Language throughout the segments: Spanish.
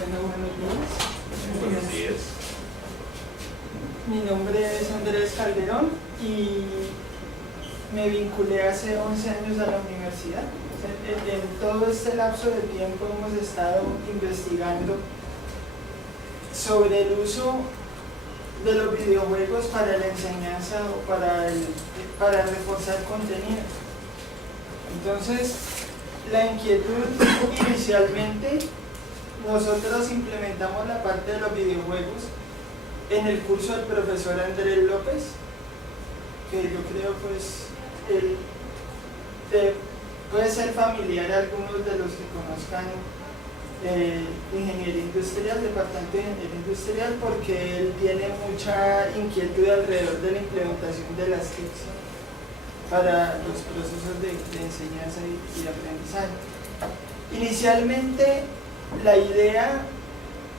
Buenos días. Buenos días. Mi nombre es Andrés Calderón y me vinculé hace 11 años a la universidad. En todo este lapso de tiempo hemos estado investigando sobre el uso de los videojuegos para la enseñanza o para reforzar contenido. Entonces, la inquietud inicialmente, nosotros implementamos la parte de los videojuegos en el curso del profesor Andrés López, que yo creo pues puede ser familiar a algunos de los que conozcan ingeniería industrial, departamento de ingeniería industrial, porque él tiene mucha inquietud alrededor de la implementación de las TICs para los procesos de enseñanza y aprendizaje. Inicialmente, la idea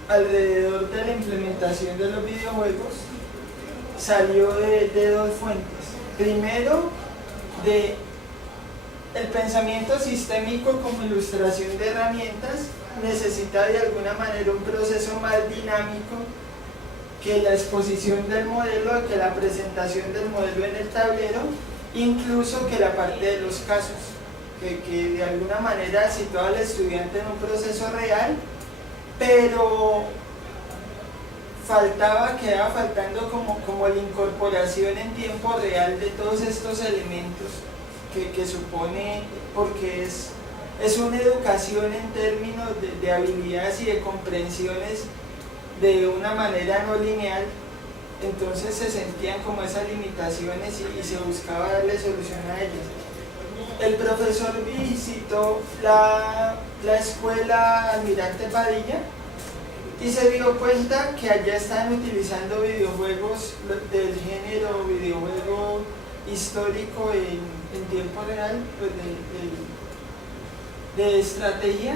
alrededor de la implementación de los videojuegos salió de dos fuentes. Primero, el pensamiento sistémico como ilustración de herramientas necesita de alguna manera un proceso más dinámico que la exposición del modelo, que la presentación del modelo en el tablero, incluso que la parte de los casos, que de alguna manera situaba al estudiante en un proceso real, pero quedaba faltando como la incorporación en tiempo real de todos estos elementos que supone, porque es una educación en términos de habilidades y de comprensiones de una manera no lineal. Entonces se sentían como esas limitaciones y se buscaba darle solución a ellas. El profesor visitó la escuela Almirante Padilla y se dio cuenta que allá están utilizando videojuegos del género videojuego histórico en tiempo real, pues de estrategia,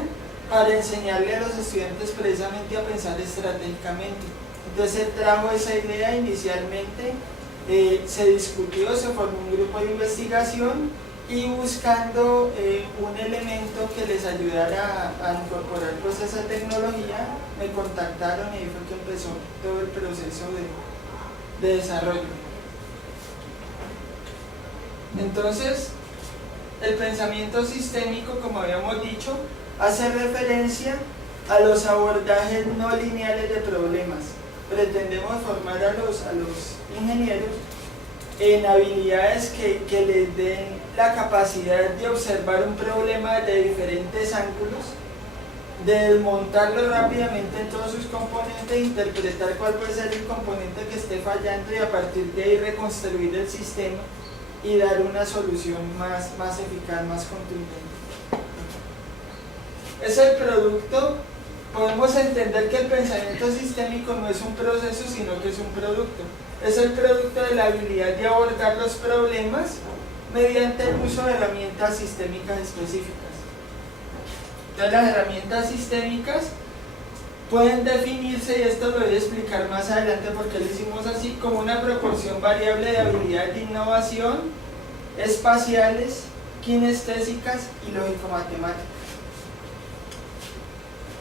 para enseñarle a los estudiantes precisamente a pensar estratégicamente. Entonces él trajo esa idea inicialmente, se discutió, se formó un grupo de investigación y buscando un elemento que les ayudara a incorporar pues esa tecnología, me contactaron y ahí fue que empezó todo el proceso de desarrollo. Entonces, el pensamiento sistémico, como habíamos dicho, hace referencia a los abordajes no lineales de problemas. Pretendemos formar a los ingenieros en habilidades que les den la capacidad de observar un problema de diferentes ángulos, de desmontarlo rápidamente en todos sus componentes, interpretar cuál puede ser el componente que esté fallando y a partir de ahí reconstruir el sistema y dar una solución más eficaz, más contundente. Es el producto. Podemos entender que el pensamiento sistémico no es un proceso, sino que es un producto. Es el producto de la habilidad de abordar los problemas mediante el uso de herramientas sistémicas específicas. Entonces, las herramientas sistémicas pueden definirse, y esto lo voy a explicar más adelante porque lo hicimos así, como una proporción variable de habilidades de innovación, espaciales, kinestésicas y lógico-matemáticas.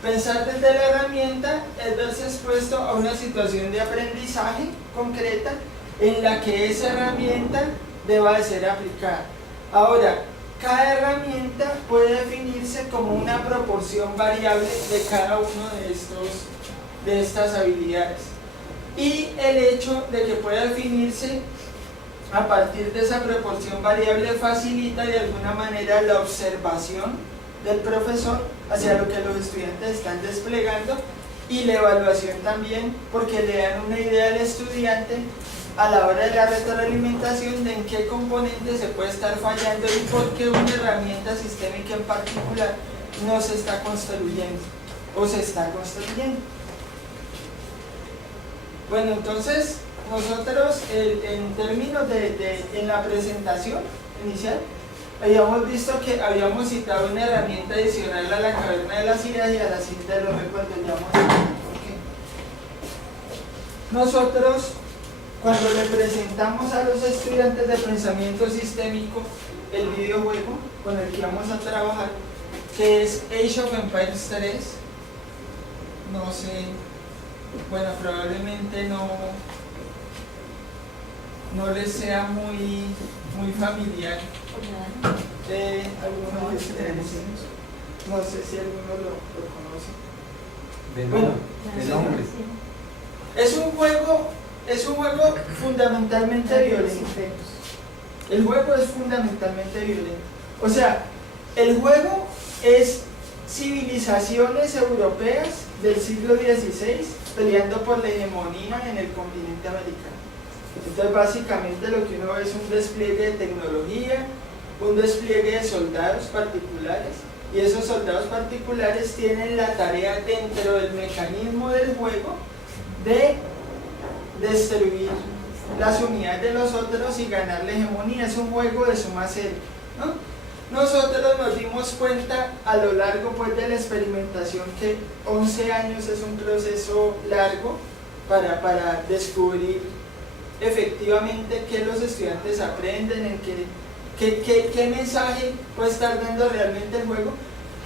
Pensar desde la herramienta es verse expuesto a una situación de aprendizaje concreta en la que esa herramienta deba de ser aplicada. Ahora, cada herramienta puede definirse como una proporción variable de cada uno de estas habilidades. Y el hecho de que pueda definirse a partir de esa proporción variable facilita de alguna manera la observación del profesor hacia lo que los estudiantes están desplegando y la evaluación también, porque le dan una idea al estudiante a la hora de la retroalimentación de en qué componente se puede estar fallando y por qué una herramienta sistémica en particular no se está construyendo o se está construyendo. Bueno, entonces nosotros en términos en la presentación inicial habíamos visto que habíamos citado una herramienta adicional a la caverna de las ideas y a la cinta de los recuerdos. Nosotros, cuando le presentamos a los estudiantes de pensamiento sistémico el videojuego con el que vamos a trabajar, que es Age of Empires 3, no sé, bueno, probablemente no les sea muy familiar. Algunos de ustedes, no sé si alguno lo conoce. De nombre. Es un juego fundamentalmente violento. El juego es fundamentalmente violento. O sea, el juego es civilizaciones europeas del siglo XVI peleando por la hegemonía en el continente americano. Entonces básicamente lo que uno ve es un despliegue de tecnología, un despliegue de soldados particulares, y esos soldados particulares tienen la tarea dentro del mecanismo del juego de destruir las unidades de los otros y ganar la hegemonía. Es un juego de suma cero, ¿no? Nosotros nos dimos cuenta a lo largo pues de la experimentación que 11 años es un proceso largo para descubrir efectivamente qué los estudiantes aprenden, en qué mensaje puede estar dando realmente el juego.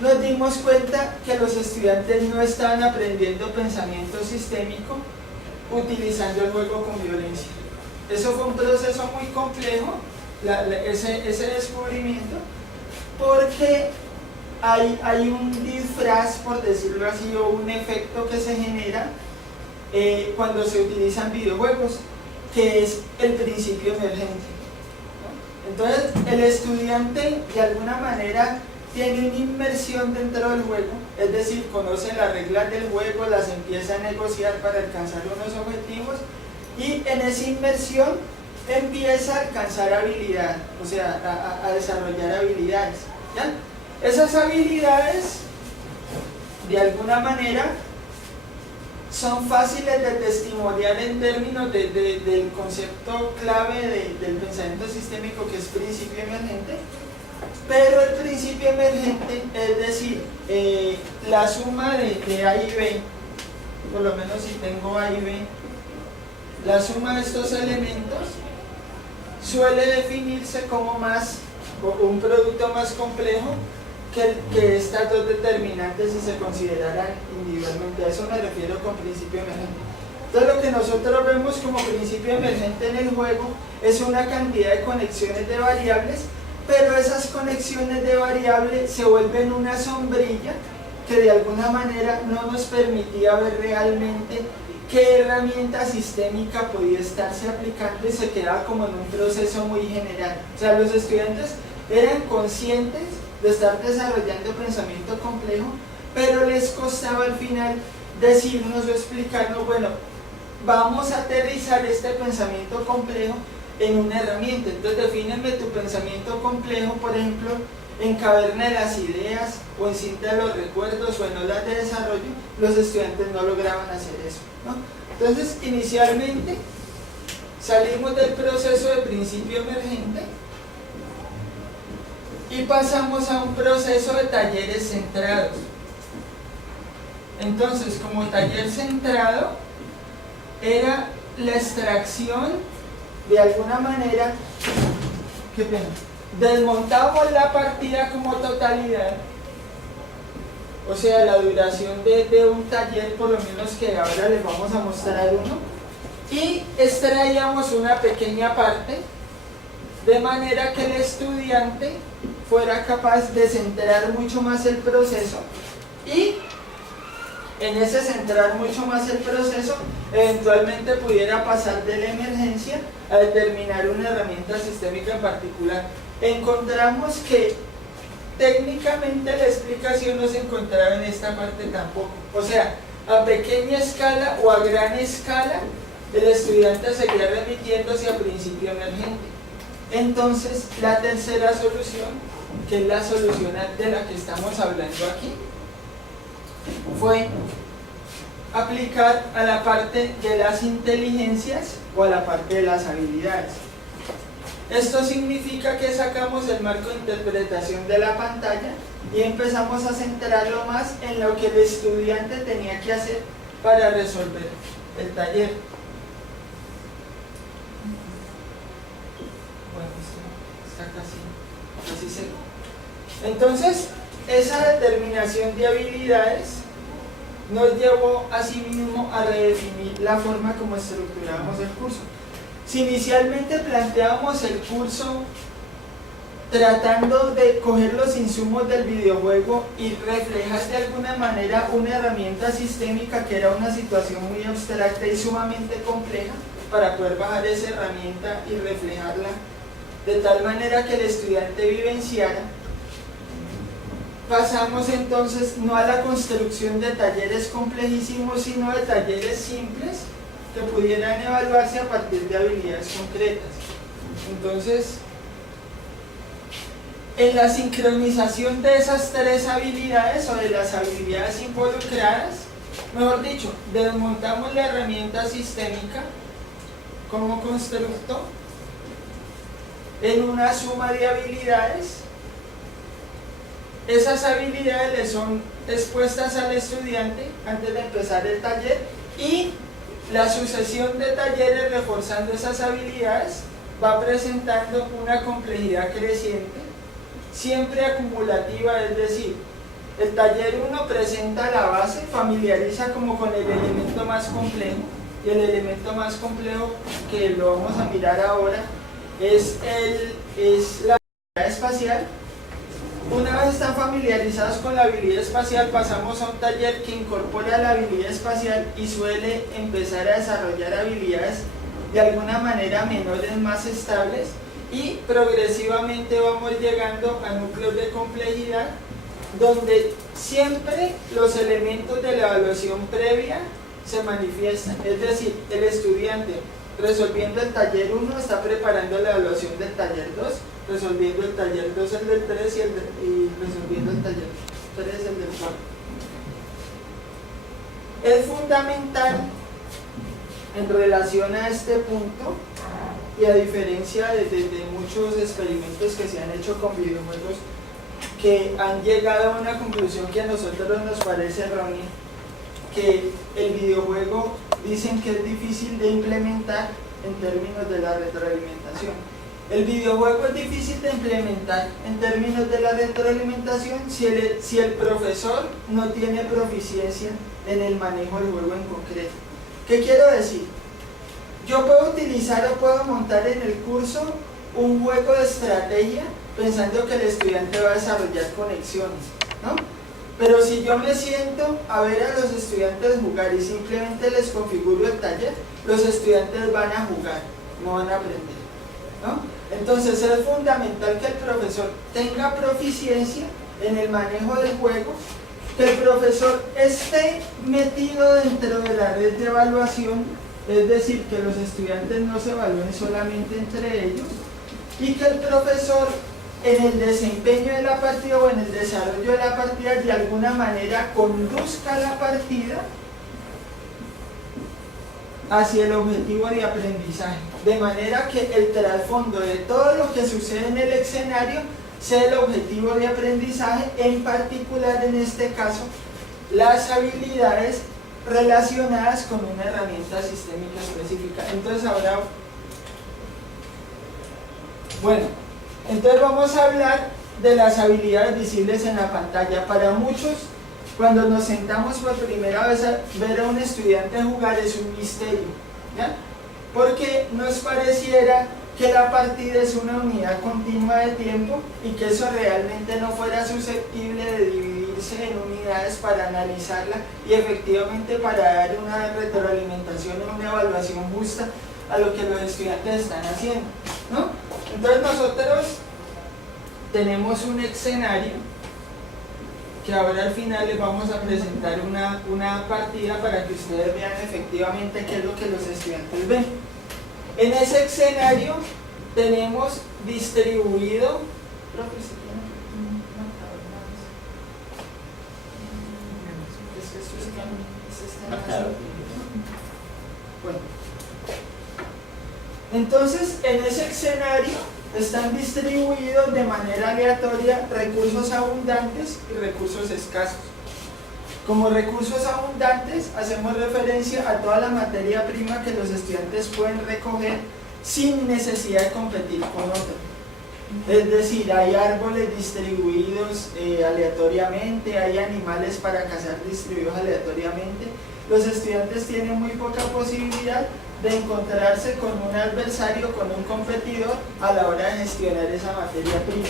Nos dimos cuenta que los estudiantes no estaban aprendiendo pensamiento sistémico utilizando el juego con violencia. Eso fue un proceso muy complejo, ese descubrimiento, porque hay un disfraz, por decirlo así, o un efecto que se genera cuando se utilizan videojuegos, que es el principio emergente, ¿no? Entonces el estudiante de alguna manera tiene una inmersión dentro del juego, es decir, conoce las reglas del juego, las empieza a negociar para alcanzar unos objetivos, y en esa inmersión empieza a alcanzar habilidad, o sea, a desarrollar habilidades, ¿ya? Esas habilidades de alguna manera son fáciles de testimoniar en términos del concepto clave del pensamiento sistémico, que es principio emergente. Pero el principio emergente, es decir, la suma de A y B, por lo menos si tengo A y B, la suma de estos elementos suele definirse como un producto más complejo que estas dos determinantes si se consideraran individualmente. A eso me refiero con principio emergente. Entonces lo que nosotros vemos como principio emergente en el juego es una cantidad de conexiones de variables, pero esas conexiones de variables se vuelven una sombrilla que de alguna manera no nos permitía ver realmente qué herramienta sistémica podía estarse aplicando, y se quedaba como en un proceso muy general. O sea, los estudiantes eran conscientes de estar desarrollando pensamiento complejo, pero les costaba al final decirnos o explicarnos, bueno, vamos a aterrizar este pensamiento complejo en una herramienta. Entonces defíneme tu pensamiento complejo, por ejemplo, en Caverna de las Ideas, o en Cinta de los Recuerdos, o en Olas de Desarrollo. Los estudiantes no lograban hacer eso, ¿no? Entonces inicialmente salimos del proceso de principio emergente y pasamos a un proceso de talleres centrados. Entonces, como taller centrado era la extracción, de alguna manera, qué pena, desmontamos la partida como totalidad, o sea, la duración de un taller, por lo menos que ahora les vamos a mostrar uno, y extraíamos una pequeña parte, de manera que el estudiante fuera capaz de centrar mucho más el proceso, y en ese centrar mucho más el proceso, eventualmente pudiera pasar de la emergencia a determinar una herramienta sistémica en particular. Encontramos que técnicamente la explicación no se encontraba en esta parte tampoco. O sea, a pequeña escala o a gran escala, el estudiante seguía remitiéndose a principio emergente. Entonces, la tercera solución, que es la solución de la que estamos hablando aquí, fue aplicar a la parte de las inteligencias o a la parte de las habilidades. Esto significa que sacamos el marco de interpretación de la pantalla y empezamos a centrarlo más en lo que el estudiante tenía que hacer para resolver el taller. Bueno, está casi seco. Entonces, esa determinación de habilidades nos llevó asimismo a redefinir la forma como estructurábamos el curso. Si inicialmente planteábamos el curso tratando de coger los insumos del videojuego y reflejar de alguna manera una herramienta sistémica que era una situación muy abstracta y sumamente compleja, para poder bajar esa herramienta y reflejarla de tal manera que el estudiante vivenciara, pasamos entonces no a la construcción de talleres complejísimos, sino de talleres simples que pudieran evaluarse a partir de habilidades concretas. Entonces, en la sincronización de esas tres habilidades o de las habilidades involucradas, mejor dicho, desmontamos la herramienta sistémica como constructo en una suma de habilidades. Esas habilidades le son expuestas al estudiante antes de empezar el taller, y la sucesión de talleres reforzando esas habilidades va presentando una complejidad creciente, siempre acumulativa, es decir, el taller 1 presenta la base, familiariza como con el elemento más complejo, y el elemento más complejo, que lo vamos a mirar ahora, es la habilidad espacial. Una vez están familiarizados con la habilidad espacial, pasamos a un taller que incorpora la habilidad espacial y suele empezar a desarrollar habilidades de alguna manera menores, más estables, y progresivamente vamos llegando a núcleos de complejidad donde siempre los elementos de la evaluación previa se manifiestan. Es decir, el estudiante resolviendo el taller 1 está preparando la evaluación del taller 2, resolviendo el taller 2 el del 3 y resolviendo el taller 3 el del 4. Es fundamental en relación a este punto, y a diferencia de muchos experimentos que se han hecho con videojuegos que han llegado a una conclusión que a nosotros nos parece errónea, que el videojuego dicen que es difícil de implementar en términos de la retroalimentación. El videojuego es difícil de implementar en términos de la retroalimentación si el profesor no tiene proficiencia en el manejo del juego en concreto. ¿Qué quiero decir? Yo puedo utilizar o puedo montar en el curso un juego de estrategia pensando que el estudiante va a desarrollar conexiones, ¿no? Pero si yo me siento a ver a los estudiantes jugar y simplemente les configuro el taller, los estudiantes van a jugar, no van a aprender, ¿no? Entonces es fundamental que el profesor tenga proficiencia en el manejo del juego, que el profesor esté metido dentro de la red de evaluación, es decir, que los estudiantes no se evalúen solamente entre ellos, y que el profesor en el desempeño de la partida o en el desarrollo de la partida de alguna manera conduzca la partida hacia el objetivo de aprendizaje, de manera que el trasfondo de todo lo que sucede en el escenario sea el objetivo de aprendizaje, en particular en este caso las habilidades relacionadas con una herramienta sistémica específica. Entonces ahora, bueno, entonces vamos a hablar de las habilidades visibles en la pantalla. Para muchos, cuando nos sentamos por primera vez a ver a un estudiante jugar, es un misterio, ¿ya? Porque nos pareciera que la partida es una unidad continua de tiempo y que eso realmente no fuera susceptible de dividirse en unidades para analizarla y efectivamente para dar una retroalimentación o una evaluación justa a lo que los estudiantes están haciendo, ¿no? Entonces nosotros tenemos un escenario que ahora al final les vamos a presentar una partida para que ustedes vean efectivamente qué es lo que los estudiantes ven. En ese escenario tenemos distribuido, bueno, entonces en ese escenario están distribuidos de manera aleatoria recursos abundantes y recursos escasos. Como recursos abundantes hacemos referencia a toda la materia prima que los estudiantes pueden recoger sin necesidad de competir con otros. Es decir, hay árboles distribuidos aleatoriamente, hay animales para cazar distribuidos aleatoriamente. Los estudiantes tienen muy poca posibilidad de encontrarse con un adversario, con un competidor a la hora de gestionar esa materia prima.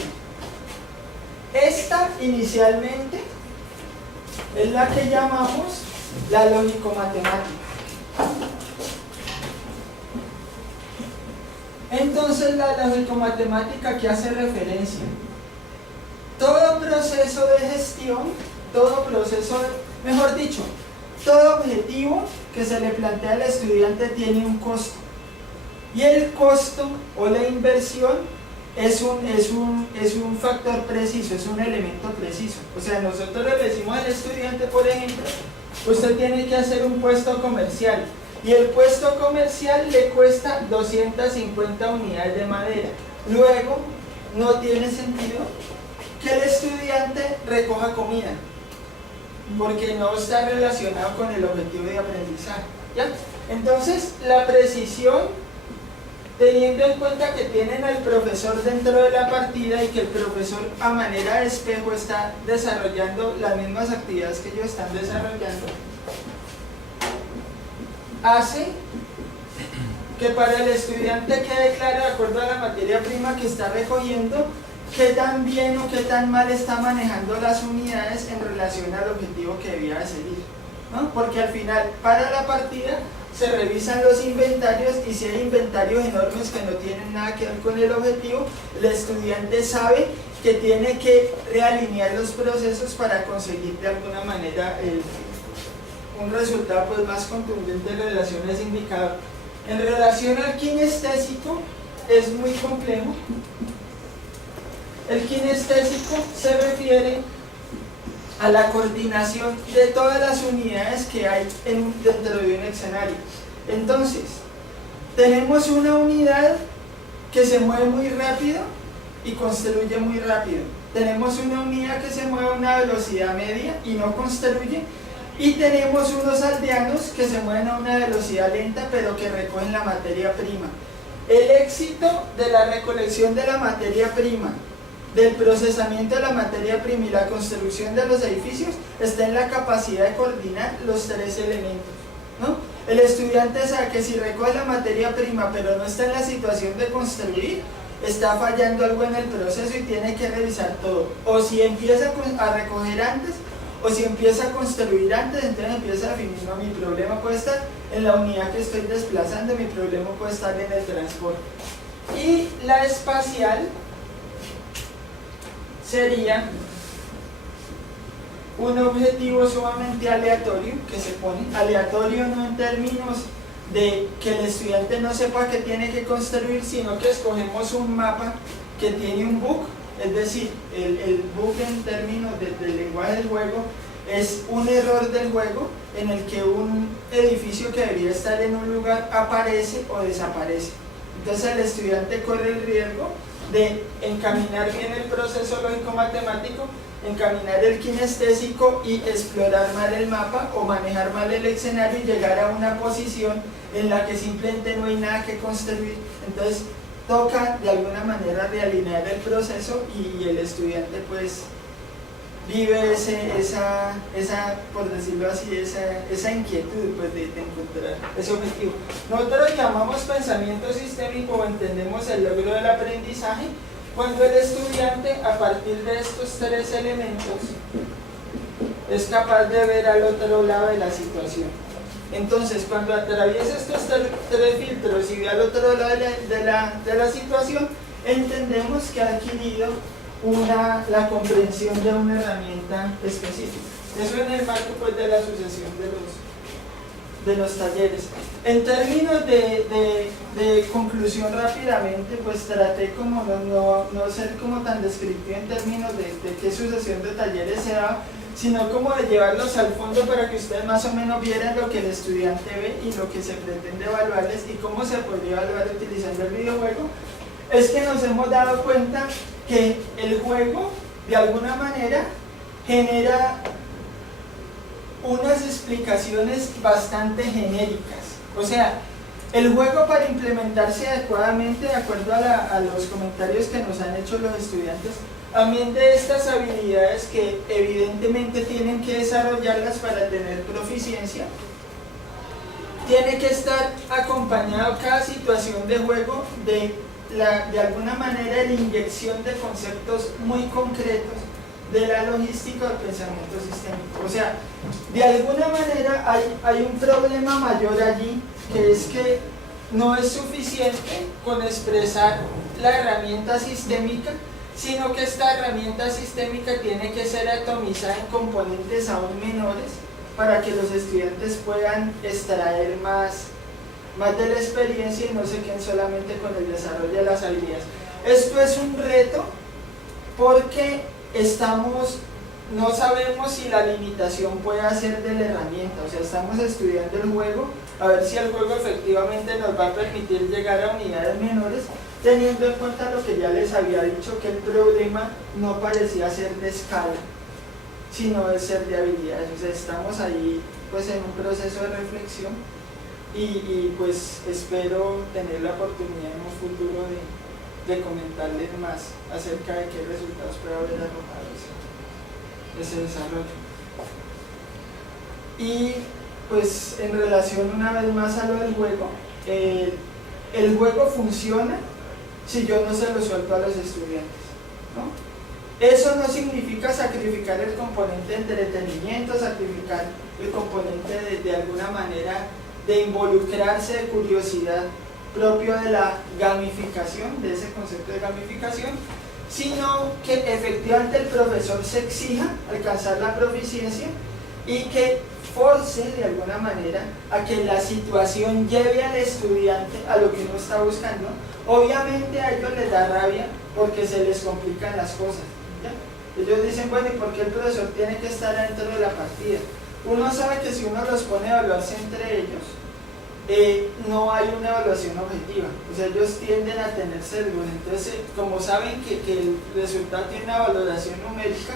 Esta inicialmente es la que llamamos la lógico-matemática. Entonces la lógico-matemática, ¿qué hace referencia? Todo proceso de gestión, todo proceso, mejor dicho, todo objetivo que se le plantea al estudiante tiene un costo. Y el costo o la inversión es un factor preciso, es un elemento preciso. O sea, nosotros le decimos al estudiante, por ejemplo, usted tiene que hacer un puesto comercial. Y el puesto comercial le cuesta 250 unidades de madera. Luego, no tiene sentido que el estudiante recoja comida, porque no está relacionado con el objetivo de aprendizaje, ¿ya? Entonces, la precisión, teniendo en cuenta que tienen al profesor dentro de la partida y que el profesor a manera de espejo está desarrollando las mismas actividades que ellos están desarrollando, hace que para el estudiante quede claro, de acuerdo a la materia prima que está recogiendo, qué tan bien o qué tan mal está manejando las unidades en relación al objetivo que debía de seguir, ¿no? Porque al final, para la partida, se revisan los inventarios y si hay inventarios enormes que no tienen nada que ver con el objetivo, el estudiante sabe que tiene que realinear los procesos para conseguir de alguna manera un resultado pues más contundente en relación a ese indicador. En relación al kinestésico es muy complejo. El kinestésico se refiere a la coordinación de todas las unidades que hay dentro de un escenario. Entonces, tenemos una unidad que se mueve muy rápido y construye muy rápido. Tenemos una unidad que se mueve a una velocidad media y no construye. Y tenemos unos aldeanos que se mueven a una velocidad lenta pero que recogen la materia prima. El éxito de la recolección de la materia prima, del procesamiento de la materia prima y la construcción de los edificios está en la capacidad de coordinar los tres elementos, ¿no? El estudiante sabe que si recoge la materia prima pero no está en la situación de construir, está fallando algo en el proceso y tiene que revisar todo. O si empieza a recoger antes, o si empieza a construir antes, entonces empieza a definir, no, mi problema puede estar en la unidad que estoy desplazando, mi problema puede estar en el transporte. Y la espacial sería un objetivo sumamente aleatorio que se pone, aleatorio no en términos de que el estudiante no sepa que tiene que construir, sino que escogemos un mapa que tiene un bug. Es decir, el bug en términos del lenguaje del juego es un error del juego en el que un edificio que debería estar en un lugar aparece o desaparece. Entonces el estudiante corre el riesgo de encaminar bien el proceso lógico-matemático, encaminar el kinestésico y explorar mal el mapa o manejar mal el escenario y llegar a una posición en la que simplemente no hay nada que construir. Entonces toca de alguna manera realinear el proceso y el estudiante pues vive esa por decirlo así, esa inquietud pues, de encontrar ese objetivo. Nosotros llamamos pensamiento sistémico o entendemos el logro del aprendizaje cuando el estudiante a partir de estos tres elementos es capaz de ver al otro lado de la situación. Entonces, cuando atraviesa estos tres filtros y ve al otro lado de la situación, entendemos que ha adquirido la comprensión de una herramienta específica. Eso en el marco pues, de la sucesión de los talleres. En términos de conclusión rápidamente, pues traté como no ser como tan descriptivo en términos de qué sucesión de talleres se da, sino como de llevarlos al fondo para que ustedes más o menos vieran lo que el estudiante ve y lo que se pretende evaluarles y cómo se podría evaluar utilizando el videojuego. Es que nos hemos dado cuenta que el juego de alguna manera genera unas explicaciones bastante genéricas. O sea, El juego, para implementarse adecuadamente, de acuerdo a los comentarios que nos han hecho los estudiantes, también de estas habilidades que evidentemente tienen que desarrollarlas para tener proficiencia, tiene que estar acompañado cada situación de juego de alguna manera de la inyección de conceptos muy concretos de la logística del pensamiento sistémico. O sea, de alguna manera hay un problema mayor allí, que es que no es suficiente con expresar la herramienta sistémica, sino que esta herramienta sistémica tiene que ser atomizada en componentes aún menores para que los estudiantes puedan extraer más de la experiencia y no se queden solamente con el desarrollo de las habilidades. Esto es un reto porque no sabemos si la limitación puede ser de la herramienta, o sea, estamos estudiando el juego, a ver si el juego efectivamente nos va a permitir llegar a unidades menores, teniendo en cuenta lo que ya les había dicho, que el problema no parecía ser de escala, sino de ser de habilidades. O sea, estamos ahí pues en un proceso de reflexión y pues espero tener la oportunidad en un futuro de comentarles más acerca de qué resultados puede haber arrojado ese desarrollo. Y pues en relación una vez más a lo del juego, el juego funciona si yo no se lo suelto a los estudiantes, ¿no? Eso no significa sacrificar el componente de entretenimiento, sacrificar el componente de alguna manera de involucrarse, de curiosidad propio de la gamificación, de ese concepto de gamificación, sino que efectivamente el profesor se exija alcanzar la proficiencia y que force de alguna manera a que la situación lleve al estudiante a lo que uno está buscando. Obviamente a ellos les da rabia porque se les complican las cosas, ¿ya? Ellos dicen, bueno, ¿y por qué el profesor tiene que estar dentro de la partida? Uno sabe que si uno los pone a evaluarse entre ellos, no hay una evaluación objetiva, o sea, ellos tienden a tener sesgos. Entonces, como saben que el resultado tiene una valoración numérica,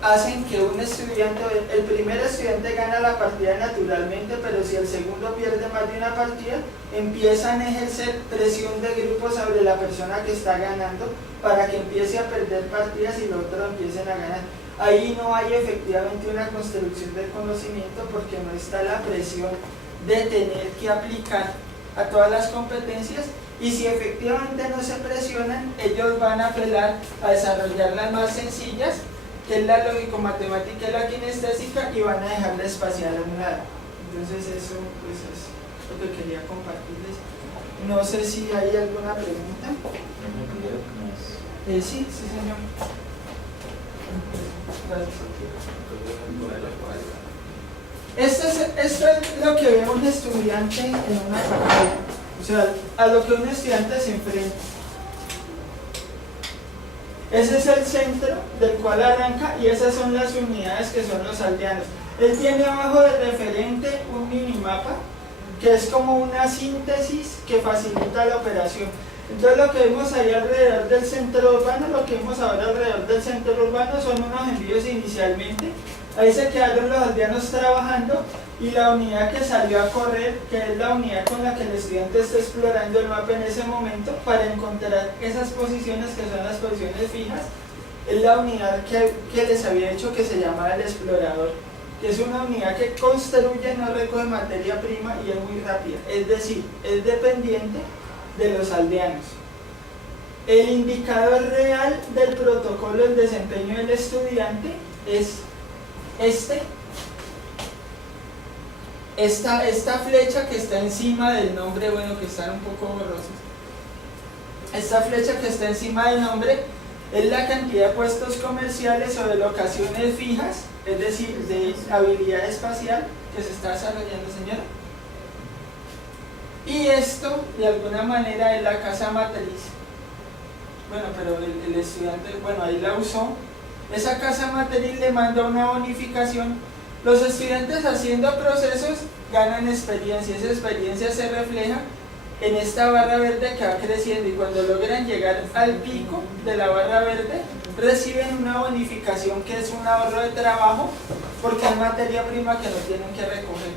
hacen que un estudiante, el primer estudiante gana la partida naturalmente, pero si el segundo pierde más de una partida, empiezan a ejercer presión de grupo sobre la persona que está ganando para que empiece a perder partidas y los otros empiecen a ganar. Ahí no hay efectivamente una construcción del conocimiento porque no está la presión de tener que aplicar a todas las competencias, y si efectivamente no se presionan, ellos van a apelar a desarrollar las más sencillas, que es la lógico-matemática y la kinestésica, y van a dejar la espacial a un lado. Entonces eso pues es lo que quería compartirles. No sé si hay alguna pregunta. Sí, señor. Esto es lo que ve un estudiante en una pantalla, o sea, a lo que un estudiante se enfrenta. Ese es el centro del cual arranca y esas son las unidades que son los aldeanos. Él tiene abajo de referente un minimapa que es como una síntesis que facilita la operación. Entonces lo que vemos ahí alrededor del centro urbano, lo que vemos ahora alrededor del centro urbano son unos envíos inicialmente. Ahí se quedaron los aldeanos trabajando y la unidad que salió a correr, que es la unidad con la que el estudiante está explorando el mapa en ese momento para encontrar esas posiciones que son las posiciones fijas, es la unidad que les había dicho que se llamaba el explorador, que es una unidad que construye, no recoge materia prima y es muy rápida, es decir, es dependiente de los aldeanos. El indicador real del protocolo del desempeño del estudiante es esta flecha que está encima del nombre, bueno, que están un poco borrosos. Esta flecha que está encima del nombre es la cantidad de puestos comerciales o de locaciones fijas, es decir, de habilidad espacial que se está desarrollando, señora. Y esto, de alguna manera, es la casa matriz. Bueno, pero el estudiante, bueno, ahí la usó. Esa casa matriz le manda una bonificación. Los estudiantes haciendo procesos ganan experiencia. Esa experiencia se refleja en esta barra verde que va creciendo y cuando logran llegar al pico de la barra verde reciben una bonificación que es un ahorro de trabajo porque es materia prima que no tienen que recoger.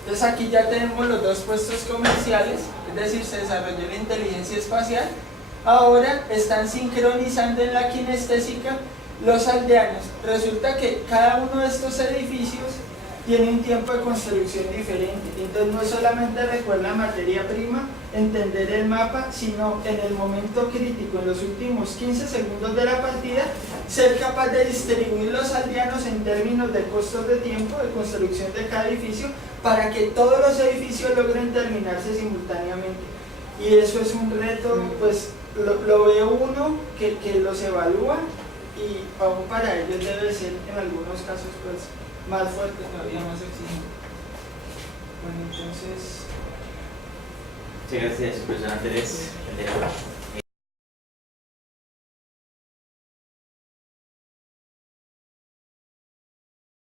Entonces aquí ya tenemos los dos puestos comerciales, es decir, se desarrolló la inteligencia espacial. Ahora están sincronizando en la kinestésica los aldeanos. Resulta que cada uno de estos edificios tiene un tiempo de construcción diferente. Entonces no solamente recuerda materia prima, entender el mapa, sino en el momento crítico, en los últimos 15 segundos de la partida, ser capaz de distribuir los aldeanos en términos de costos de tiempo de construcción de cada edificio para que todos los edificios logren terminarse simultáneamente. Y eso es un reto, pues lo ve uno que los evalúa, y aún para ellos debe ser en algunos casos pues más fuerte, todavía más exigente. Bueno, entonces... Muchas gracias, profesor Andrés.